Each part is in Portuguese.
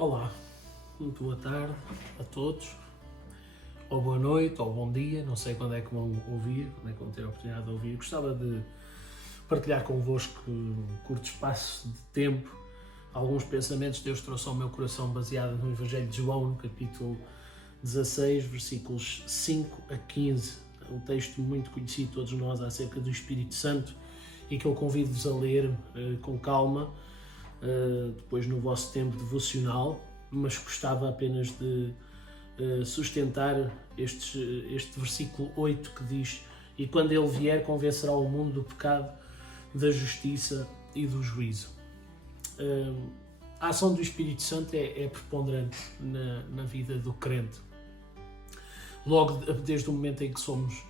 Olá, muito boa tarde a todos, ou boa noite, ou bom dia, não sei quando é que vão ouvir, quando é que vão ter a oportunidade de ouvir. Gostava de partilhar convosco um curto espaço de tempo, alguns pensamentos que Deus trouxe ao meu coração baseado no Evangelho de João, no capítulo 16, versículos 5 a 15. É um texto muito conhecido de todos nós acerca do Espírito Santo e que eu convido-vos a ler com calma, depois no vosso tempo devocional, mas gostava apenas de sustentar este versículo 8 que diz: e quando ele vier convencerá o mundo do pecado, da justiça e do juízo. A ação do Espírito Santo é preponderante na vida do crente. Logo desde o momento em que somos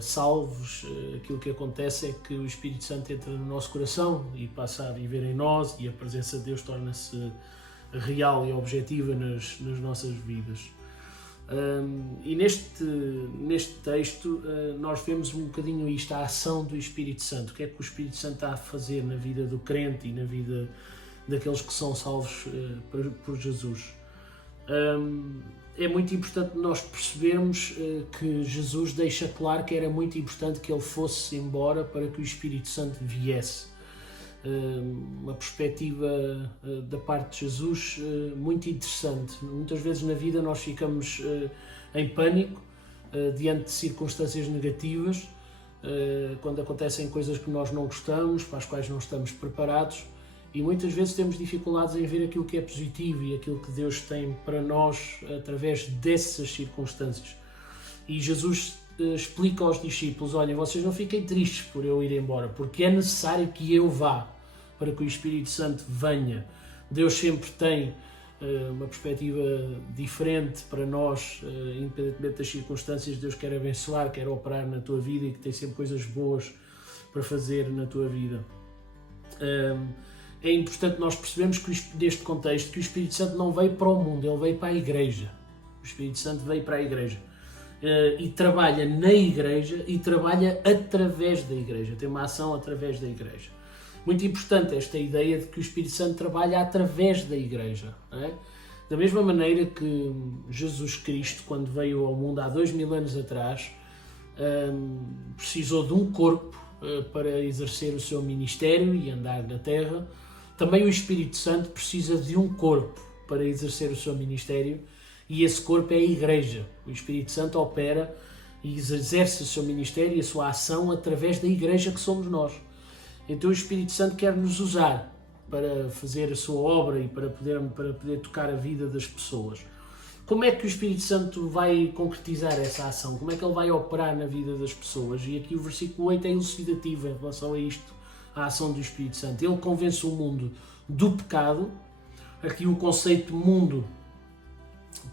salvos, aquilo que acontece é que o Espírito Santo entra no nosso coração e passa a viver em nós, e a presença de Deus torna-se real e objetiva nas nossas vidas. E neste texto nós vemos um bocadinho isto, a ação do Espírito Santo. O que é que o Espírito Santo está a fazer na vida do crente e na vida daqueles que são salvos por Jesus. É muito importante nós percebermos que Jesus deixa claro que era muito importante que ele fosse embora para que o Espírito Santo viesse. Uma perspectiva da parte de Jesus muito interessante. Muitas vezes na vida nós ficamos em pânico diante de circunstâncias negativas, quando acontecem coisas que nós não gostamos, para as quais não estamos preparados, e muitas vezes temos dificuldades em ver aquilo que é positivo e aquilo que Deus tem para nós através dessas circunstâncias. E Jesus explica aos discípulos: olha, vocês não fiquem tristes por eu ir embora, porque é necessário que eu vá, para que o Espírito Santo venha. Deus sempre tem uma perspectiva diferente para nós, independentemente das circunstâncias. Deus quer abençoar, quer operar na tua vida e que tem sempre coisas boas para fazer na tua vida. É importante nós percebermos que neste contexto que o Espírito Santo não veio para o mundo, ele veio para a Igreja. O Espírito Santo veio para a Igreja e trabalha na Igreja e trabalha através da Igreja, tem uma ação através da Igreja. Muito importante esta ideia de que o Espírito Santo trabalha através da Igreja, não é? Da mesma maneira que Jesus Cristo, quando veio ao mundo há 2000 anos atrás, precisou de um corpo para exercer o seu ministério e andar na terra, também o Espírito Santo precisa de um corpo para exercer o seu ministério, e esse corpo é a Igreja. O Espírito Santo opera e exerce o seu ministério e a sua ação através da Igreja que somos nós. Então o Espírito Santo quer nos usar para fazer a sua obra e para poder tocar a vida das pessoas. Como é que o Espírito Santo vai concretizar essa ação? Como é que ele vai operar na vida das pessoas? E aqui o versículo 8 é elucidativo em relação a isto, a ação do Espírito Santo. Ele convence o mundo do pecado. Aqui o conceito de mundo,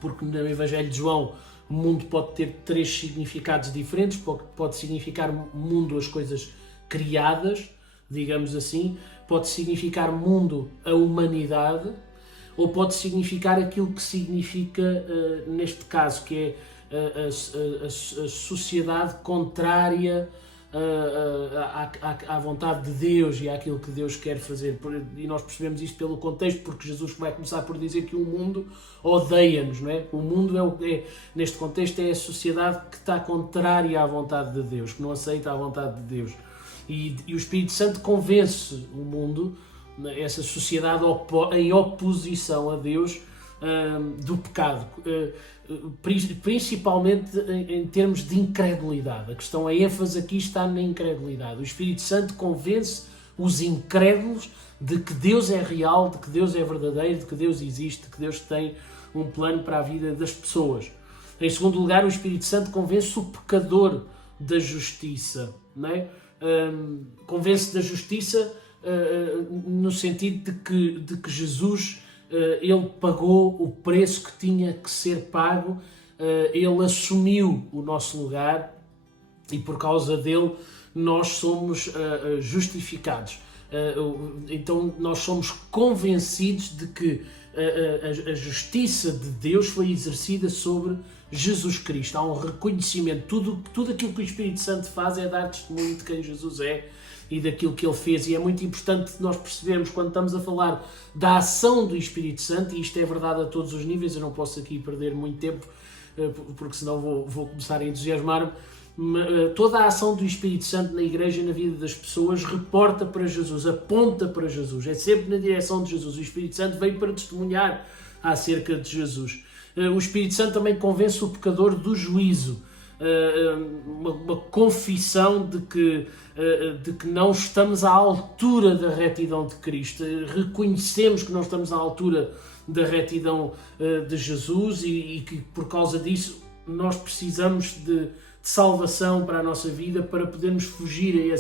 porque no Evangelho de João o mundo pode ter 3 significados diferentes. Pode significar mundo as coisas criadas, digamos assim. Pode significar mundo a humanidade, ou pode significar aquilo que significa neste caso, que é a sociedade contrária à vontade de Deus e àquilo que Deus quer fazer. E nós percebemos isto pelo contexto, porque Jesus vai começar por dizer que o mundo odeia-nos, não é? O mundo neste contexto é a sociedade que está contrária à vontade de Deus, que não aceita a vontade de Deus. E o Espírito Santo convence o mundo, essa sociedade em oposição a Deus, do pecado, principalmente em termos de incredulidade. A ênfase aqui está na incredulidade. O Espírito Santo convence os incrédulos de que Deus é real, de que Deus é verdadeiro, de que Deus existe, de que Deus tem um plano para a vida das pessoas. Em segundo lugar, o Espírito Santo convence o pecador da justiça, não é? Convence da justiça no sentido de que Jesus ele pagou o preço que tinha que ser pago, ele assumiu o nosso lugar e por causa dele nós somos justificados. Então nós somos convencidos de que a justiça de Deus foi exercida sobre Jesus Cristo. Há um reconhecimento. Tudo aquilo que o Espírito Santo faz é dar testemunho de quem Jesus é e daquilo que ele fez. E é muito importante nós percebermos, quando estamos a falar da ação do Espírito Santo, e isto é verdade a todos os níveis, eu não posso aqui perder muito tempo, porque senão vou começar a entusiasmar-me. Toda a ação do Espírito Santo na Igreja e na vida das pessoas reporta para Jesus, aponta para Jesus, é sempre na direção de Jesus. O Espírito Santo veio para testemunhar acerca de Jesus. O Espírito Santo também convence o pecador do juízo, uma confissão de que não estamos à altura da retidão de Cristo, reconhecemos que não estamos à altura da retidão de Jesus e que por causa disso nós precisamos de salvação para a nossa vida, para podermos fugir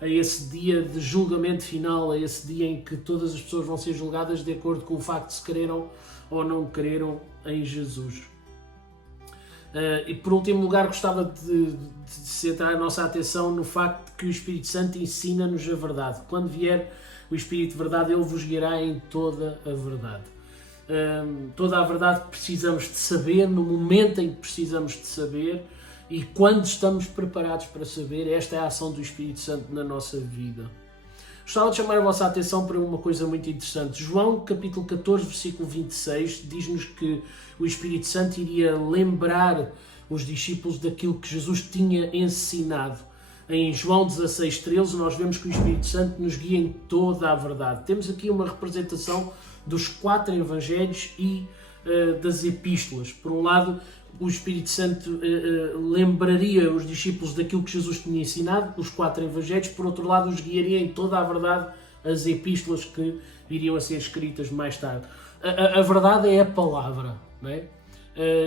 a esse dia de julgamento final, a esse dia em que todas as pessoas vão ser julgadas de acordo com o facto de se creram ou não creram em Jesus. E por último lugar, gostava de centrar a nossa atenção no facto de que o Espírito Santo ensina-nos a verdade. Quando vier o Espírito de verdade, ele vos guiará em toda a verdade. Toda a verdade que precisamos de saber, no momento em que precisamos de saber, e quando estamos preparados para saber, esta é a ação do Espírito Santo na nossa vida. Gostava de chamar a vossa atenção para uma coisa muito interessante. João, capítulo 14, versículo 26, diz-nos que o Espírito Santo iria lembrar os discípulos daquilo que Jesus tinha ensinado. Em João 16:13, nós vemos que o Espírito Santo nos guia em toda a verdade. Temos aqui uma representação dos 4 evangelhos e das epístolas. Por um lado, o Espírito Santo lembraria os discípulos daquilo que Jesus tinha ensinado, os 4 evangelhos. Por outro lado, os guiaria em toda a verdade, as epístolas que viriam a ser escritas mais tarde. A verdade é a palavra, não é?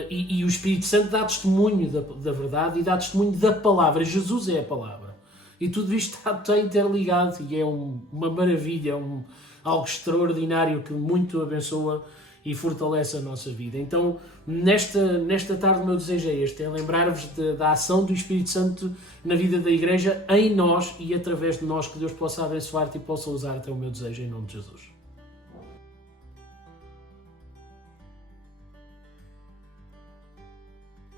E o Espírito Santo dá testemunho da verdade e dá testemunho da palavra. Jesus é a palavra. E tudo isto está interligado e é uma maravilha, algo extraordinário que muito abençoa e fortalece a nossa vida. Então, nesta tarde, o meu desejo é este, é lembrar-vos da ação do Espírito Santo na vida da Igreja, em nós e através de nós, que Deus possa abençoar-te e possa usar-te. É o meu desejo, em nome de Jesus.